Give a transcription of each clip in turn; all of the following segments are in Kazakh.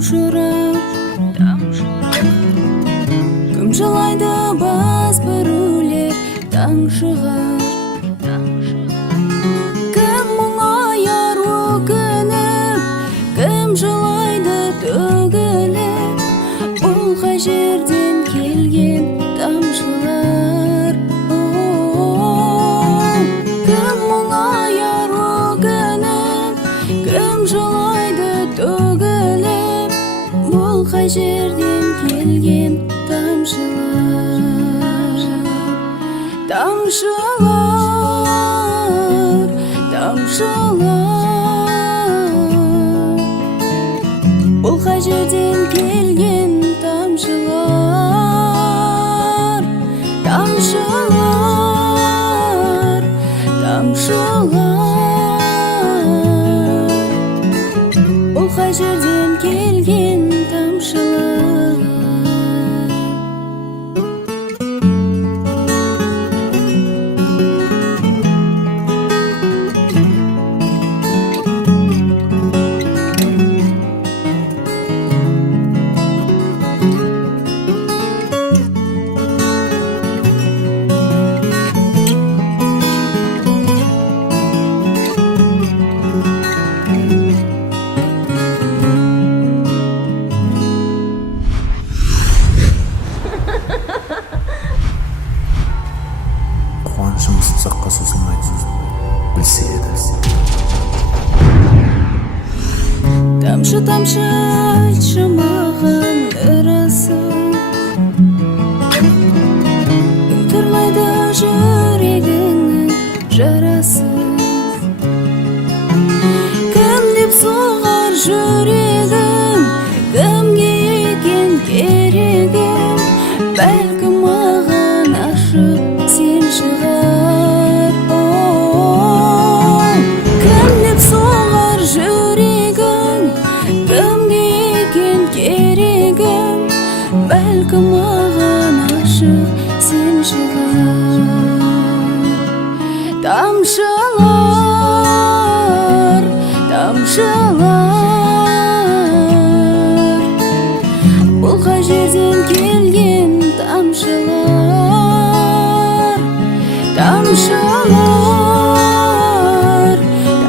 тамшырап кім жылайды бас бүрулер таң шығар кім мұңаяр өкініп кім жылайды төгіліп бұл қай жерден келген тамшылар кім мұңаяр өкініп кім жылайды төгіліп бұл қай жерден келген тамшылар тамшылар бұл қай жерден келген тамшылар тамшылар бұл қай жерден келген тамшылар қуанышымыз ұзаққа созылмайтынын білсе еді. Тамшы тамшы айтшы маған ырысын, күн тұрлайды жүрегіңнің жарасын. Кім деп соғар жүрегім, кімге екен керегім, бәлкім маған ашып сен шығар. Кім деп соғар жүрегім, кімге екен керегім, бәлкім маған ашып сен шығар. Тамшылар, тамшылар, бұл қай жерден келген тамшылар. Тамшылар,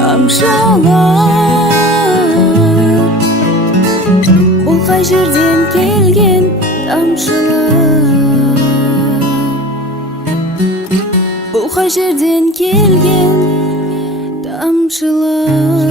тамшылар, бұл қай жерден келген тамшылар. Бұл қай жерден келген тамшылар.